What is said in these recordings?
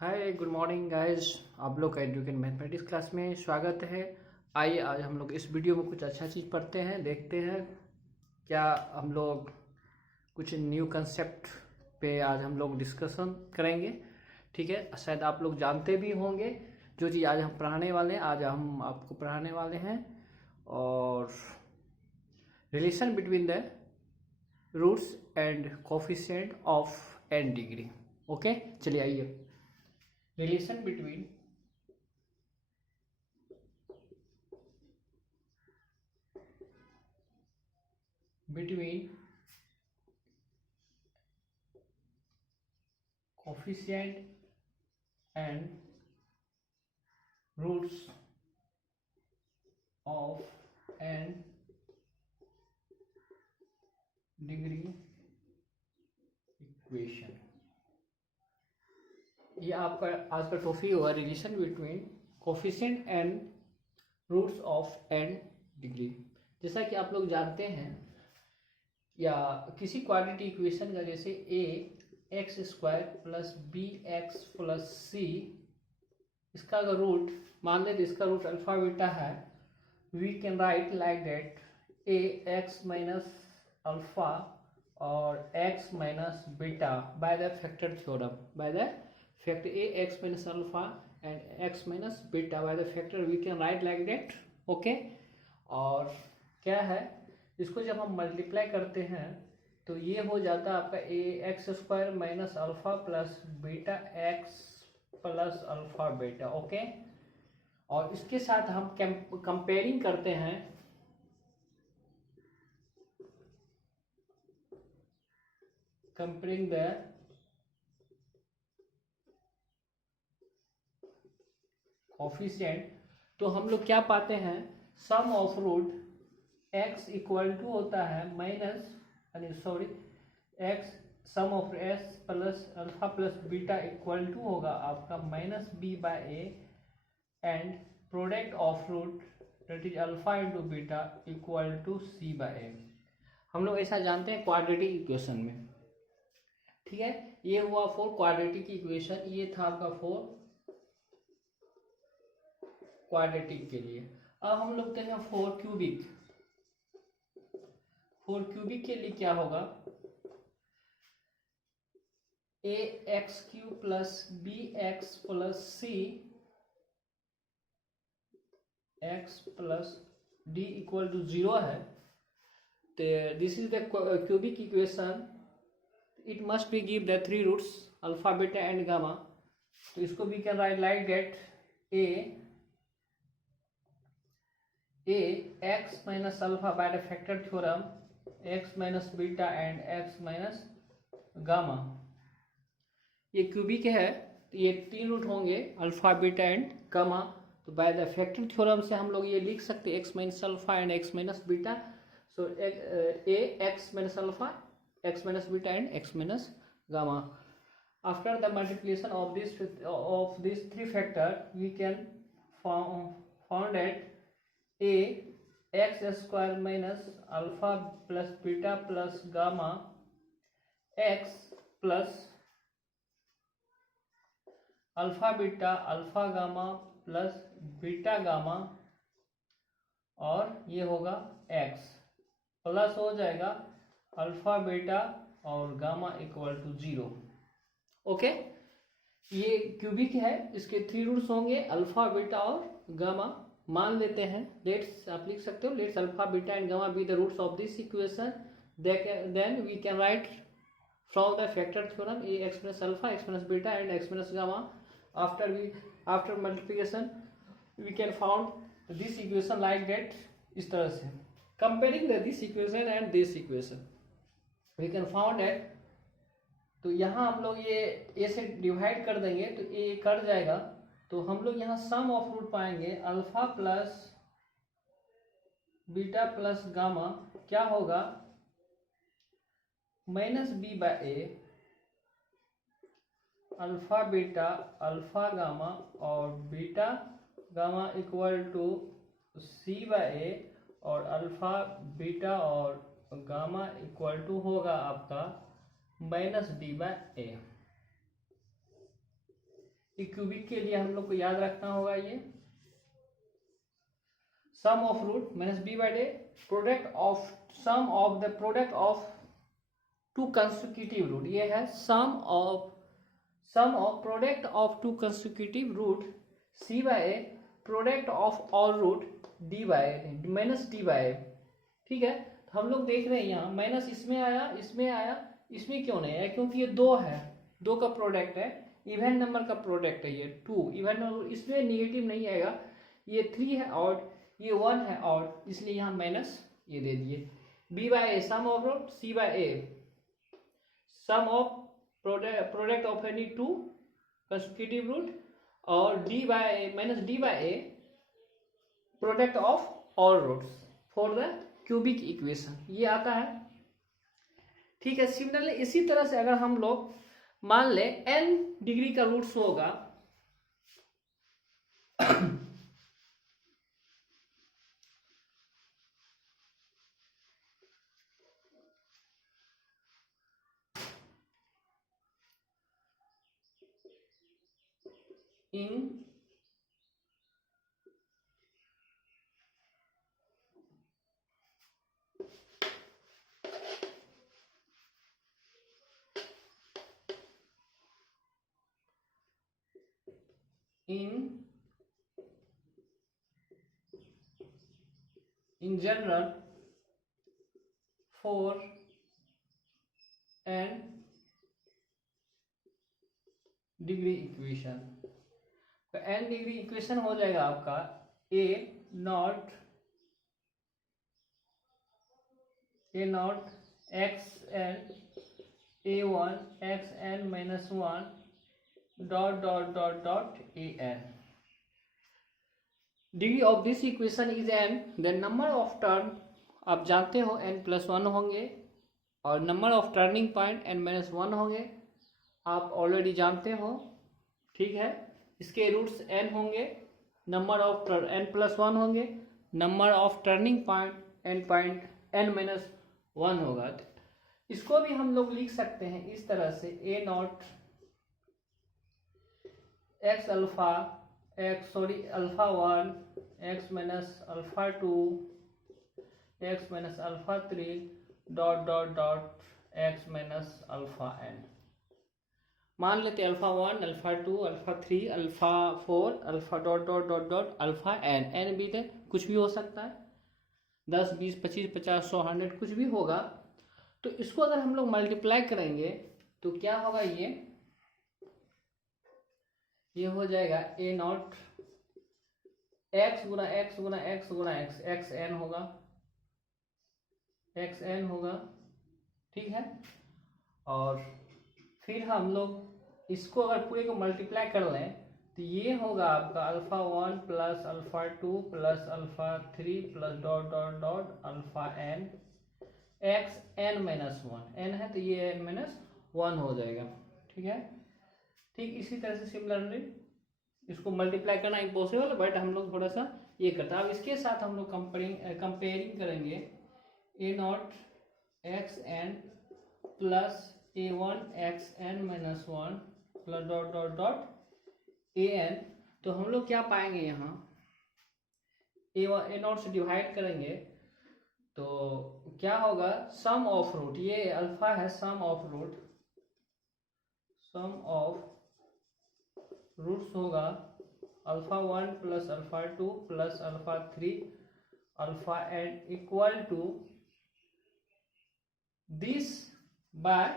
Hi good morning guys. आप लोग का एजुकेशन मैथमेटिक्स क्लास में स्वागत है। आइए आज हम लोग इस वीडियो में कुछ अच्छा चीज़ पढ़ते हैं, देखते हैं क्या हम लोग कुछ न्यू कंसेप्ट पे आज हम लोग डिस्कशन करेंगे। ठीक है, शायद आप लोग जानते भी होंगे जो चीज़ आज हम पढ़ाने वाले हैं। आज हम आपको पढ़ाने वाले हैं और relation between the roots and coefficient of n degree. Okay, चलिए आइए। Relation between coefficient and roots of n degree equation. ये आपका आज का टॉपिक हुआ relation between coefficient and roots of n degree. जैसा कि आप लोग जानते हैं या किसी क्वाड्रेटिक इक्वेशन का, जैसे a x square plus b x plus c, इसका अगर रूट मान लेते, इसका रूट अल्फा बीटा है, we can write like that a x minus alpha और x minus beta by the factor theorem, by the factor a x minus alpha and x minus beta by the factor we can write like that. Okay, और क्या है, इसको जब हम multiply करते हैं तो ये हो जाता है आपका a x square minus alpha plus beta x plus alpha beta. Okay, और इसके साथ हम कंपेयरिंग करते हैं कंपेयरिंग द कोफिशिएंट, तो हम लोग क्या पाते हैं, sum of root x equal to होता है minus x sum of s plus alpha plus beta equal to होगा आपका minus b by a and product of root that is alpha into beta equal to c by a. हम लोग ऐसा जानते हैं quadratic equation में। ठीक है, ये हुआ फॉर क्वाड्रेटिक इक्वेशन, ये था आपका फॉर क्वाड्रेटिक के लिए। अब हम लोग देखें फॉर क्यूबिक। फॉर क्यूबिक के लिए क्या होगा, a x cube plus b x plus c x plus d equal to 0 है। तो this is the cubic equation, it must be give the three roots alpha beta and gamma. तो इसको भी can write like that a x minus alpha by the factor theorem x minus beta and x minus gamma. ये cubic है, तो ये तीन root होंगे alpha beta and gamma. तो बाय द फैक्टर थ्योरम से हम लोग ये लिख सकते हैं x minus alpha and x minus beta. So A x minus alpha x minus beta and x minus gamma. After the multiplication of these three factor we can found that a x square minus alpha plus beta plus gamma x plus alpha beta alpha gamma plus beta gamma, और ये होगा x plus हो जाएगा alpha beta और gamma equal to 0। Okay, ये cubic है, इसके three roots होंगे अल्फा बीटा और गामा। मान लेते हैं, लेट्स आप लिख सकते हो, let's alpha beta and gamma be the roots of this equation, then we can write from the factor theorem a x plus alpha x plus beta and x plus gamma. After multiplication we can found this equation like that. इस तरह से comparing this equation and this equation we can found that. तो यहाँ हम लोग ये ए से divide कर देंगे तो ए कट जाएगा, तो हम लोग यहाँ सम ऑफ रूट पाएंगे alpha plus beta plus gamma क्या होगा, minus b by a alpha beta alpha gamma और beta gamma equal to c by a, और अल्फा बीटा और गामा इक्वल टू होगा आपका माइनस डी बाय ए। ये cubic के लिए हम लोग को याद रखना होगा ये sum of root minus b by the product of sum of the product of two consecutive root, ये है sum of product of two consecutive root c by a product of all root d by minus d by. ठीक है, तो हम लोग देख रहे हैं यहाँ माइनस इसमें आया, इसमें क्यों नहीं आया, क्योंकि ये दो है, दो का प्रोडक्ट है, इवन नंबर का प्रोडक्ट है ये टू, इवन नंबर, इसमें निगेटिव नहीं आएगा, ये 3 है ऑड, ये 1 है ऑड, इसलिए यहाँ माइनस ये दे दिए। B by a sum of root, c by a sum of product of any two consecutive root, और d by a minus d by a product of all roots for the cubic equation, ये आता है। ठीक है, similarly इसी तरह से अगर हम लोग मान ले n डिग्री का रूट्स होगा in general for n degree equation, तो n डिग्री इक्वेशन हो जाएगा आपका a not x n a1 x n minus 1 dot dot dot dot a n। Degree of this equation is n, then number of term आप जानते हो n+1 होंगे, और number of turning point n-1 होंगे, आप ऑलरेडी जानते हो। ठीक है, इसके रूट्स n होंगे, नंबर ऑफ n+1 होंगे, number of turning point n-1 होगा। इसको भी हम लोग लिख सकते हैं इस तरह से a not x alpha alpha 1 x minus alpha 2 x minus alpha 3 dot dot dot x minus alpha n। मान लेते alpha 1 alpha 2 alpha 3 alpha 4 alpha dot dot dot dot alpha n, n भी दे कुछ भी हो सकता है, 10 20 25 50 100 100 कुछ भी होगा। तो इसको अगर हम लोग मल्टीप्लाई करेंगे तो क्या होगा, ये हो जाएगा a not x Guna x Guna x Guna x, x n होगा, x n होगा। ठीक है, और फिर हम लोग इसको अगर पूरे को मल्टीप्लाई कर लें तो ये होगा आपका alpha 1 plus alpha 2 plus alpha 3 plus dot dot dot alpha n x n-1, n है तो ये n-1 हो जाएगा। ठीक है, ठीक इसी तरह से सिमिलरली इसको मल्टीप्लाई करना इम्पॉसिबल है, बट हम लोग थोड़ा सा ये करते हैं। अब इसके साथ हम लोग कंपेयरिंग करेंगे a nought x n plus a1 x n-1 plus dot dot dot an, तो हम लोग क्या पाएंगे, यहाँ a नॉट से डिवाइड करेंगे तो क्या होगा, सम ऑफ रूट, ये अल्फा है, सम ऑफ रूट्स होगा alpha 1 plus alpha 2 plus alpha 3 alpha n equal to this by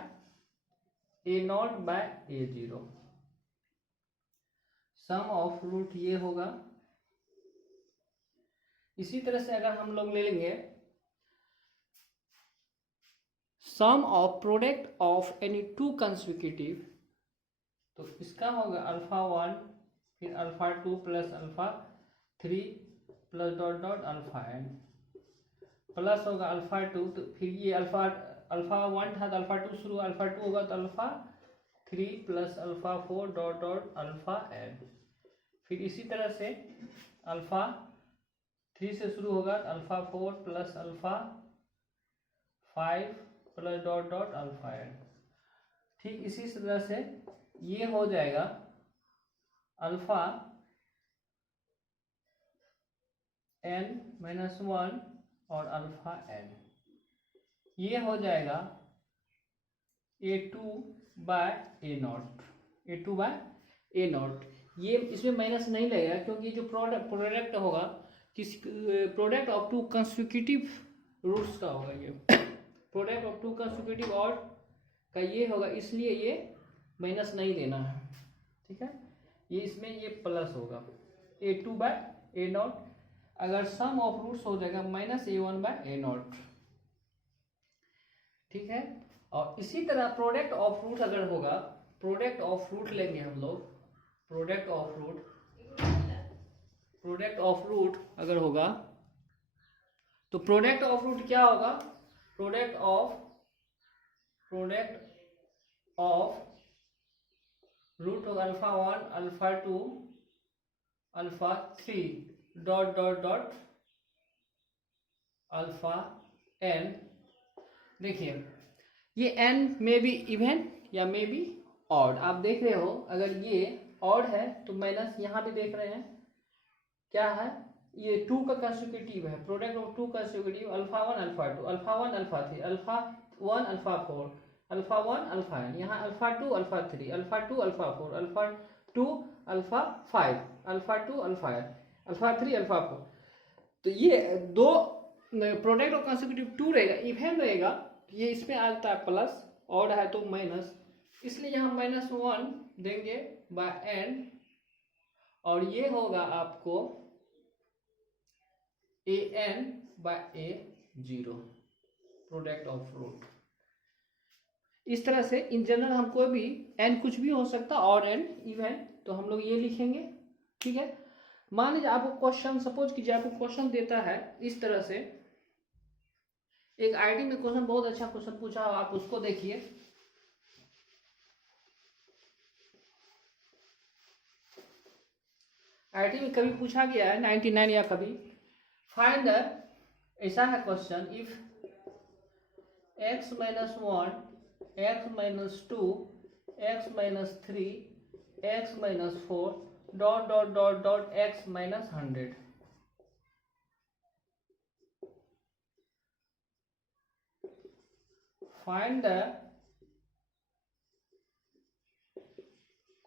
a nought by a0। Sum of root ये होगा। इसी तरह से अगर हम लोग ले लेंगे sum of product of any two consecutive, तो इसका होगा अल्फा 1 फिर alpha 2 plus alpha 3 plus dot dot alpha n plus होगा अल्फा 2, तो फिर ये अल्फा 1 था तो अल्फा 2 शुरू, अल्फा 2 होगा तो alpha 3 plus alpha 4 dot dot alpha n, फिर इसी तरह से अल्फा 3 से शुरू होगा alpha 4 plus alpha 5 plus dot dot alpha n। ठीक इसी तरह से ये हो जाएगा अल्फा n माइनस 1 और अल्फा n, ये हो जाएगा A2 by a nought, A2 by a nought. ये इसमें माइनस नहीं लगेगा क्योंकि जो प्रोडक्ट होगा किस product of two consecutive roots का होगा, ये product of two consecutive odd का ये होगा, इसलिए ये माइनस नहीं लेना है, ठीक है। ये इसमें ये प्लस होगा A2 बाय ए नॉट, अगर सम ऑफ रूट्स हो जाएगा minus A1 bye a not, ठीक है। और इसी तरह प्रोडक्ट ऑफ रूट अगर होगा, प्रोडक्ट ऑफ रूट लेंगे हम लोग, प्रोडक्ट ऑफ रूट अगर होगा तो प्रोडक्ट ऑफ रूट क्या होगा, प्रोडक्ट ऑफ रूट होगा alpha 1 alpha 2 alpha 3 dot dot dot alpha n। देखिए ये n में भी इवन या मे बी ऑड, आप देख रहे हो अगर ये ऑड है तो माइनस, यहाँ भी देख रहे हैं क्या है, ये 2 का कंसेक्यूटिव है, product of 2 consecutive alpha 1 alpha 2 alpha 1 alpha 3 alpha 1 alpha 4 alpha 1 alpha n, यहाँ alpha 2 alpha 3 alpha 2 alpha 4 alpha 2 alpha 5 alpha 2 alpha alpha 3 alpha 4। तो ये दो प्रोडक्ट ऑफ कंसेक्यूटिव 2 रहेगा, इवन रहेगा, ये इसमें आता है प्लस, ऑड है तो माइनस, इसलिए यहाँ माइनस 1 देंगे बाय n, और ये होगा आपको an by a0 product of root. इस तरह से इन जनरल हम कोई भी n कुछ भी हो सकता और n इवन, तो हम लोग ये लिखेंगे, ठीक है। मान लीजिए आपको क्वेश्चन, सपोज कीजिए आपको क्वेश्चन देता है इस तरह से, एक आईडी में क्वेश्चन, बहुत अच्छा क्वेश्चन पूछा, आप उसको देखिए। आईडी में कभी पूछा गया है 99 या कभी, फाइंड द, ऐसा है question, if x minus 1 x minus 2 x minus 3 x minus 4 dot dot dot dot x minus 100, find the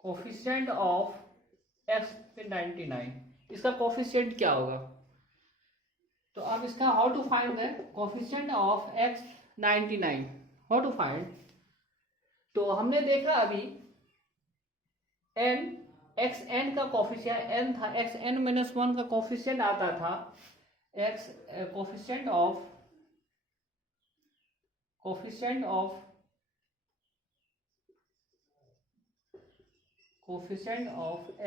coefficient of x पे 99, इसका कोफिशिएंट क्या होगा। तो अब इसका how to find the coefficient of x 99, how to find. तो हमने देखा अभी n x n का कोफिशिएंट n था, x n माइनस 1 का कोफिशिएंट आता था x coefficient of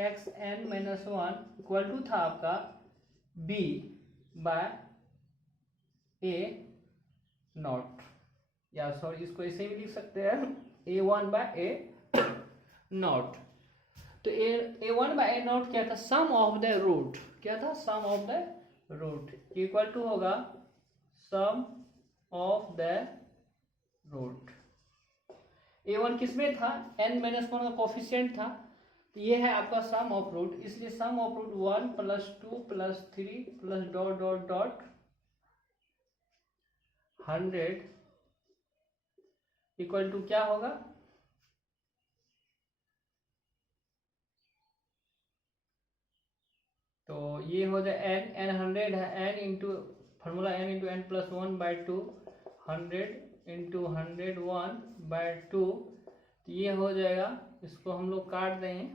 x n minus 1 equal to था आपका b बाय a नॉट, या सॉरी इसको ऐसे भी लिख सकते हैं a1 बाय a नॉट। तो a1 बाय a नॉट क्या था, सम ऑफ द रूट, क्या था, sum of the root, equal to होगा sum of the root. a1 किसमें था, n माइनस 1 का कोफिशिएंट था, तो ये है आपका सम ऑफ रूट, इसलिए sum of root 1 plus 2 plus 3 plus dot dot dot 100 equal to क्या होगा, तो ये हो जाए n 100 है, n into formula n into n plus 1 by 2 100 into 101 by 2, तो ये हो जाएगा, इसको हम लोग काट देंगे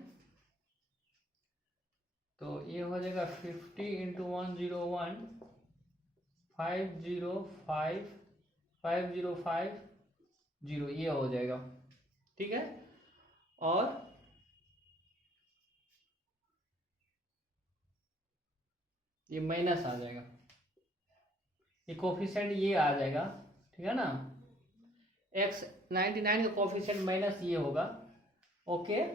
तो ये हो जाएगा 50 इंटू 101 505 5050, ये हो जाएगा, ठीक है। और ये माइनस आ जाएगा, ये कोफिशिएंट ये आ जाएगा, ठीक है ना, x 99 का कोफिशिएंट माइनस ये होगा, ओके।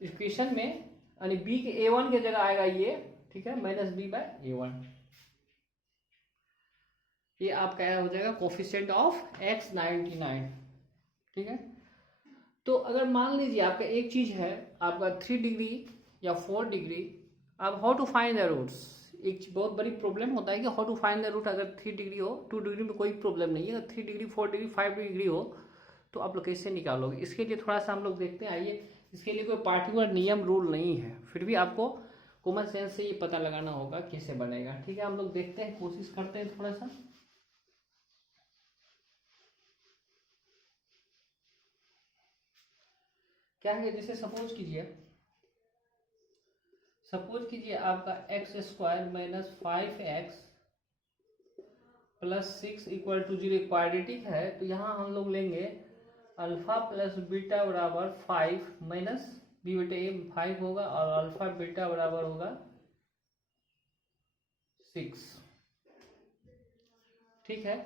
इक्वेशन में यानी b के a1 के जगह आएगा ये, ठीक है, माइनस b बाय a1, ये आपका हो जाएगा कोफिशिएंट ऑफ x 99, ठीक है। तो अगर मान लीजिए आपका एक चीज है, आपका 3 डिग्री या 4 डिग्री, आप how to find the roots. एक बहुत बड़ी प्रॉब्लम होता है कि how to find the root. अगर 3 डिग्री हो, 2 डिग्री में कोई प्रॉब्लम नहीं है, अगर 3 डिग्री 4 डिग्री 5 डिग्री हो तो आप लोग कैसे निकालोगे। इसके लिए थोड़ा सा हम लोग देखते हैं, आइए। इसके लिए कोई पार्टिकुलर नियम रूल नहीं है, फिर भी आपको कॉमन सेंस से ये पता लगाना होगा कैसे बनेगा। ठीक है, हम लोग देखते हैं, कोशिश करते हैं थोड़ा सा। क्या है, जैसे सपोज कीजिए आपका x square minus 5x plus 6 equal to 0 quadratic है। तो यहाँ हम लोग लेंगे अल्फा प्लस बीटा बराबर 5 माइनस बी बटे ए 5 होगा, और अल्फा बीटा बराबर होगा 6। ठीक है,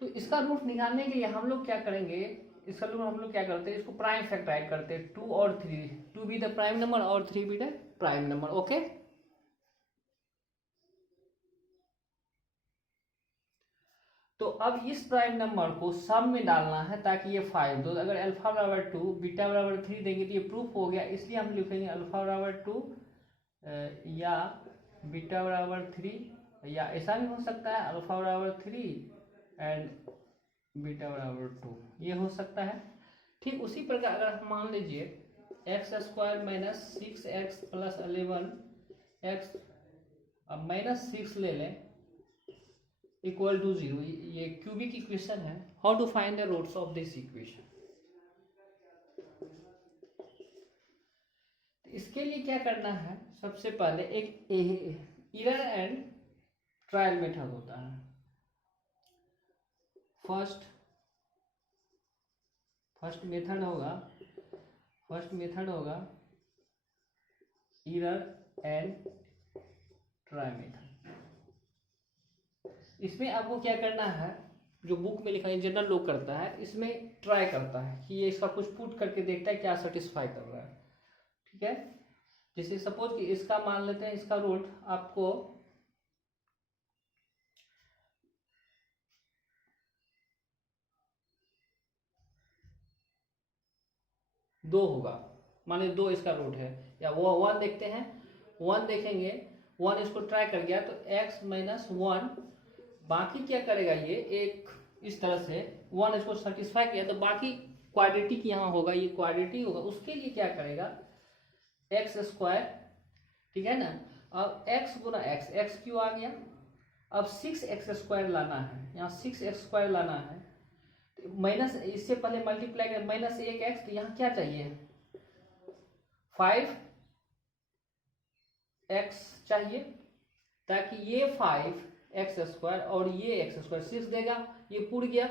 तो इसका रूट निकालने के लिए हम लोग क्या करेंगे, इसका रूट हम लोग क्या करते हैं, इसको प्राइम फैक्टराइज करते हैं। 2 और 3, 2 बी द प्राइम नंबर और 3 be the prime number. Okay, तो अब इस प्राइम नंबर को सम में डालना है ताकि ये 5 दो, अगर अल्फा बराबर 2 बीटा बराबर 3 देंगे तो ये प्रूफ हो गया। इसलिए हम लिखेंगे अल्फा बराबर 2 या बीटा बराबर 3, या ऐसा भी हो सकता है अल्फा बराबर 3 एंड बीटा बराबर 2, ये हो सकता है। ठीक उसी प्रकार अगर हम मान लीजिए x square minus 6x plus 11x अब माइनस 6 ले लें इक्वल टू 0, ये क्यूबिक इक्वेशन है। How to find the roots of this equation. इसके लिए क्या करना है, सबसे पहले एक एरर एंड ट्रायल मेथड होता है। फर्स्ट मेथड होगा एरर एंड ट्रायल मेथड। इसमें आपको क्या करना है, जो बुक में लिखा है जनरल लोग करता है, इसमें ट्राई करता है कि ये इसका कुछ पुट करके देखता है क्या सेटिस्फाई कर रहा है। ठीक है, जैसे सपोज कि इसका मान लेते हैं, इसका रूट आपको दो होगा, मान लीजिए 2 इसका रूट है, या वो 1 देखते हैं, 1 देखेंगे, 1 इसको ट्राई कर गया तो x माइनस 1, बाकी क्या करेगा ये एक इस तरह से 1 इसको सेटिस्फाई किया तो बाकी क्वाड्रेटिक यहाँ होगा, ये क्वाड्रेटिक होगा। उसके लिए क्या करेगा एक्स स्क्वायर, ठीक है ना, अब x गुना x क्यों आ गया। अब 6x स्क्वायर लाना है, यहाँ 6x स्क्वायर लाना है, माइनस इससे पहले मल्टीप्लाई कर माइनस 1x, तो यहाँ क्या चाहिए 5x चाहिए, ताकि ये 5x स्क्वायर और ये x स्क्वायर 6 देगा, ये पूर गया।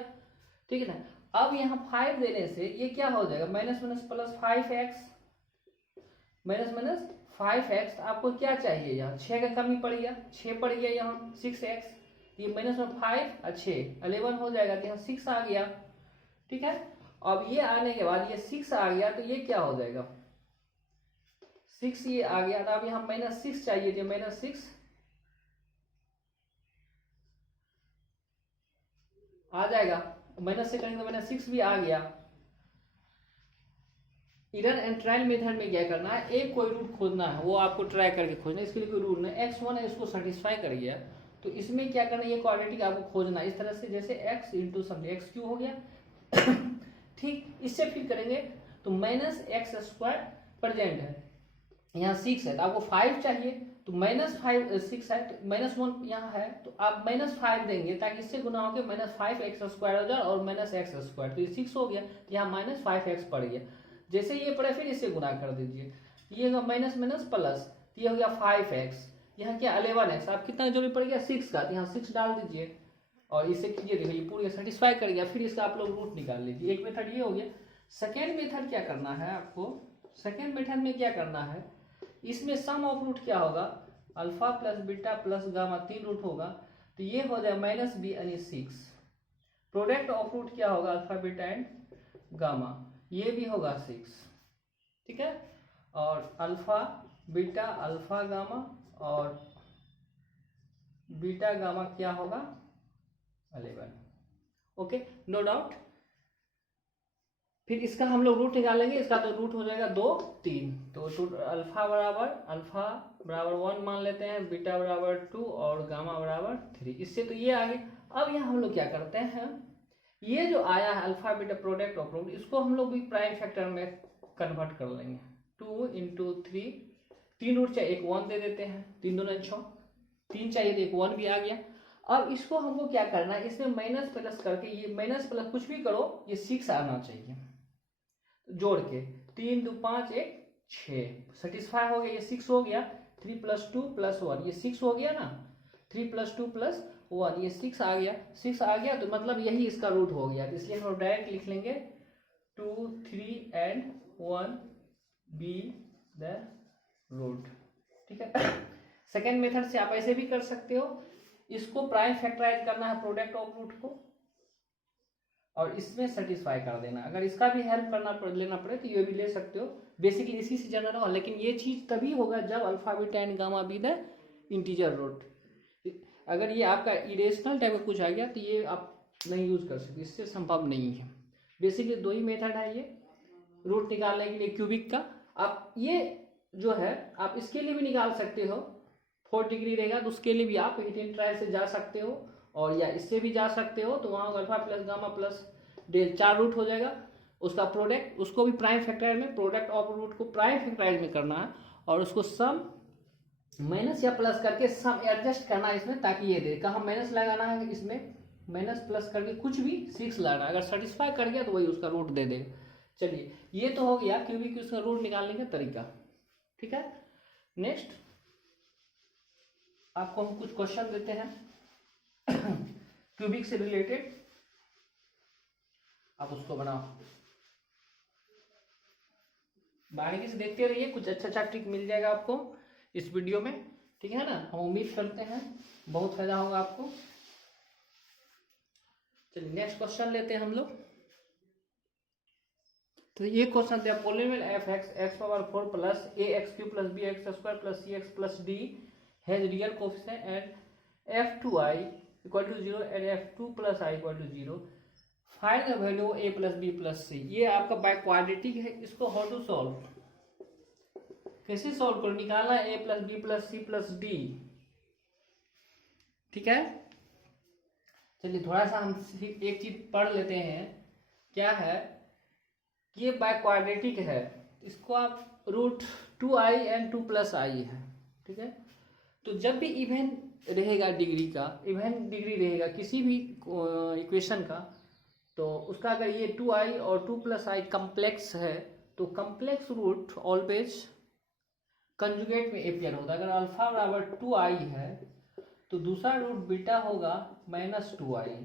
ठीक है ना, अब यहाँ 5 देने से ये क्या हो जाएगा minus minus plus 5x, minus minus 5x। आपको क्या चाहिए, यहाँ 6 का कमी पड़ गया, 6 पड़ गया, यहाँ 6x, ये माइनस में 5 और 6 11 हो जाएगा, तो यहाँ 6 आ गया। ठीक है, अब ये आने के बाद ये 6 आ गया तो ये क्या हो जाएगा 6, ये आ गया, तो अब यहाँ माइनस 6 चाहिए, तो माइनस 6 आ जाएगा, माइनस से करेंगे तो माइनस 6 भी आ गया। एरर एंड ट्रायल मेथड में क्या करना है, एक कोई रूट खोजना है, वो आपको ट्राई करके खोजना है। इसके लिए कोई रूल नहीं, x1 है इसको सेटिस्फाई कर गया तो इसमें क्या करना है, ये क्वाड्रेटिक आपको खोजना है इस तरह से, जैसे x इंटू समझे एक्स क्यू हो गया। ठीक, इससे फिर करेंगे तो माइनस एक्स स्क्वायर प्रेजेंट है, यहाँ 6 है तो आपको 5 चाहिए, तो माइनस 5 6 है तो माइनस 1 यहाँ है, तो आप माइनस 5 देंगे ताकि इससे गुना होकर माइनस 5x स्क्वायर हो जाए और माइनस एक्स स्क्वायर, तो ये 6 हो गया, यहाँ माइनस 5x पड़ गया। जैसे ये पड़े फिर इससे गुना कर दीजिए, ये होगा माइनस माइनस प्लस, ये हो गया 5x, यहाँ क्या 11x, आप कितना जरूरी पड़ गया 6 का, यहाँ 6 डाल दीजिए और इसे कीजिए, देखिए ये पूरी सेटिस्फाई कर गया। फिर इसका आप लोग रूट निकाल लीजिए, एक मेथड ये हो गया। सेकेंड मेथड क्या करना है आपको, सेकेंड मेथड में क्या करना है, इसमें सम ऑफ रूट क्या होगा, alpha plus beta plus gamma 3 root होगा, तो ये हो जाए माइनस बी यानी 6। प्रोडक्ट ऑफ रूट क्या होगा अल्फा बीटा एंड गामा, ये भी होगा 6। ठीक है, और अल्फा बीटा अल्फा गामा और बीटा गामा क्या होगा 11। Okay, no doubt. फिर इसका हम लोग रूट निकालेंगे, इसका तो रूट हो जाएगा 2 3, तो अल्फा बराबर 1 मान लेते हैं, बीटा बराबर 2 और गामा बराबर 3। इससे तो ये आ गया। अब यहाँ हम लोग क्या करते हैं, ये जो आया है alpha beta product of root, इसको हम लोग भी प्राइम फैक्टर में कन्वर्ट कर लेंगे। 2 इंटू 3, 3 रूट चाहिए, एक 1 दे देते हैं, 3 दूना 6, 3 चाहिए तो एक 1 भी आ गया। अब इसको हमको क्या करना है, इसमें माइनस प्लस करके, ये माइनस प्लस कुछ भी करो, ये 6 आना चाहिए जोड़ के। 3 2 5 1 6 सेटिस्फाई हो गया, ये 6 हो गया। 3 + 2 + 1 ये 6 हो गया ना, 3 + 2 + 1 ये 6 आ गया। 6 आ गया तो मतलब यही इसका रूट हो गया, इसलिए हम डायरेक्ट लिख लेंगे 2 3 and 1 बी द रूट। ठीक है। सेकेंड मेथड से आप ऐसे भी कर सकते हो, इसको प्राइम फैक्टराइज करना है प्रोडक्ट ऑफ रूट को और इसमें सेटिस्फाई कर देना। अगर इसका भी हेल्प लेना पड़े तो ये भी ले सकते हो, बेसिकली इसी से जनरल होगा। लेकिन ये चीज तभी होगा जब alpha beta and gamma be the integer root. अगर ये आपका इरेशनल टाइप का कुछ आ गया तो ये आप नहीं यूज कर सकते, इससे संभव नहीं है। बेसिकली 2 ही मेथड है ये रूट निकालने के लिए क्यूबिक का। आप ये जो है आप इसके लिए भी निकाल सकते हो, 4 डिग्री रहेगा तो उसके लिए भी आप 18 ट्रायल से जा सकते हो, और या इससे भी जा सकते हो। तो वहाँ alpha plus gamma plus del 4 root हो जाएगा, उसका प्रोडक्ट, उसको भी प्राइम फैक्टराइज में, प्रोडक्ट ऑफ रूट को प्राइम फैक्टराइज में करना है और उसको सम माइनस या प्लस करके सम एडजस्ट करना है इसमें, ताकि ये दे। कहाँ माइनस लगाना है, इसमें माइनस प्लस करके कुछ भी 6 लगाना, अगर सेटिस्फाई कर गया तो वही उसका रूट दे देगा। चलिए ये तो हो गया क्यूबिक उसका रूट निकालने का तरीका। ठीक है, नेक्स्ट आपको हम कुछ क्वेश्चन देते हैं क्यूबिक से रिलेटेड, आप उसको बनाओ, बारीकी से देखते रहिए, कुछ अच्छा ट्रिक मिल जाएगा आपको इस वीडियो में। ठीक है ना, हम उम्मीद करते हैं बहुत फायदा होगा आपको। चलिए नेक्स्ट क्वेश्चन लेते हैं हम लोग। तो ये क्वेश्चन दिया, polynomial F x x⁴ plus ax³ + bx² + cx + d has real coefficient and f2i = 0 and f2 + i = 0, find the value a + b + c। ये आपका बाय क्वाड्रेटिक है, इसको हाउ टू सॉल्व, कैसे सॉल्व करो, निकालना a + b + c + d। ठीक है, चलिए थोड़ा सा हम एक चीज पढ़ लेते हैं, क्या है, ये बाय क्वाड्रेटिक है, इसको आप √2i and 2 + i है। ठीक है, तो जब भी इवन रहेगा डिग्री का, इवन डिग्री रहेगा किसी भी इक्वेशन का, तो उसका अगर ये 2i और 2 + i कम्प्लेक्स है तो कम्प्लेक्स रूट ऑलवेज कंजुगेट में एपियर होता है। अगर अल्फा बराबर 2i है तो दूसरा रूट बीटा होगा -2i,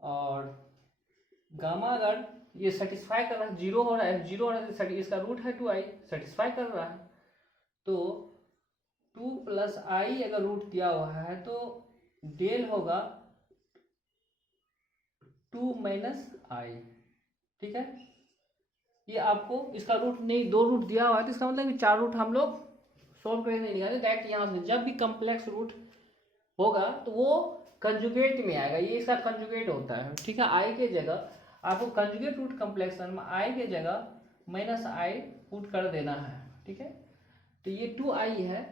और गामा अगर ये सेटिस्फाई कर रहा है, 0 हो रहा है, 0 हो रहा है, इसका रूट है 2i, सेटिस्फाई कर रहा है, तो 2 + i अगर रूट दिया हुआ है तो डेल होगा 2 - i। ठीक है, ये आपको इसका रूट नहीं, 2 रूट दिया हुआ है तो इसका मतलब कि 4 रूट हम लोग सोल्व करके नहीं निकालेंगे, डायरेक्ट यहाँ से जब भी कम्प्लेक्स रूट होगा तो वो कंजुगेट में आएगा, ये इसका कंजुगेट होता है। ठीक है, आई के जगह आपको कंजुगेट रूट कम्प्लेक्सन में आई के जगह -i पुट कर देना है। ठीक है, तो ये 2i है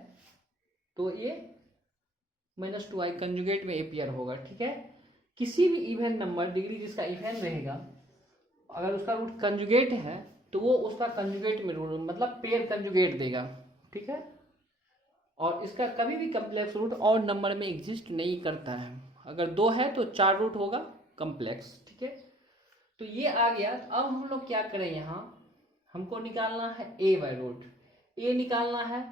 तो ये -2i कंजुगेट में एपियर होगा। ठीक है, किसी भी इवन नंबर डिग्री जिसका इवन रहेगा, अगर उसका रूट कंजुगेट है तो वो उसका कंजुगेट में रूट, मतलब पेयर कंजुगेट देगा। ठीक है, और इसका कभी भी कम्प्लेक्स रूट और नंबर में एग्जिस्ट नहीं करता है, अगर 2 है तो 4 रूट होगा कम्प्लेक्स। ठीक है, तो ये आ गया। अब हम लोग क्या करें, यहाँ हमको निकालना है a/रूट, a निकालना है,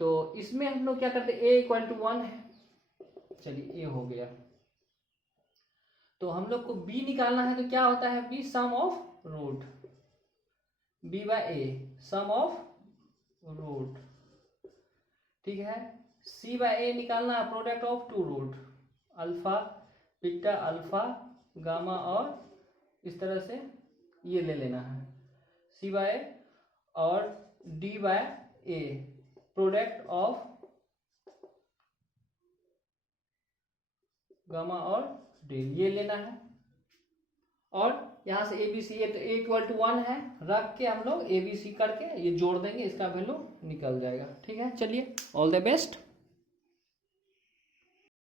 तो इसमें हम लोग क्या करते हैं, a = 1 है, चलिए a हो गया। तो हम लोग को b निकालना है, तो क्या होता है, b sum of root, b/a sum of root. ठीक है, c/a निकालना है, product of 2 root, alpha beta alpha gamma, और इस तरह से ये ले लेना है c/a, और d/a प्रोडक्ट ऑफ गामा और डेल, ये लेना है। और यहाँ से ए बी सी, ये तो ए इक्वल टू 1 है, रख के हम लोग ए बी सी करके ये जोड़ देंगे, इसका वैल्यू निकल जाएगा। ठीक है, चलिए ऑल द बेस्ट।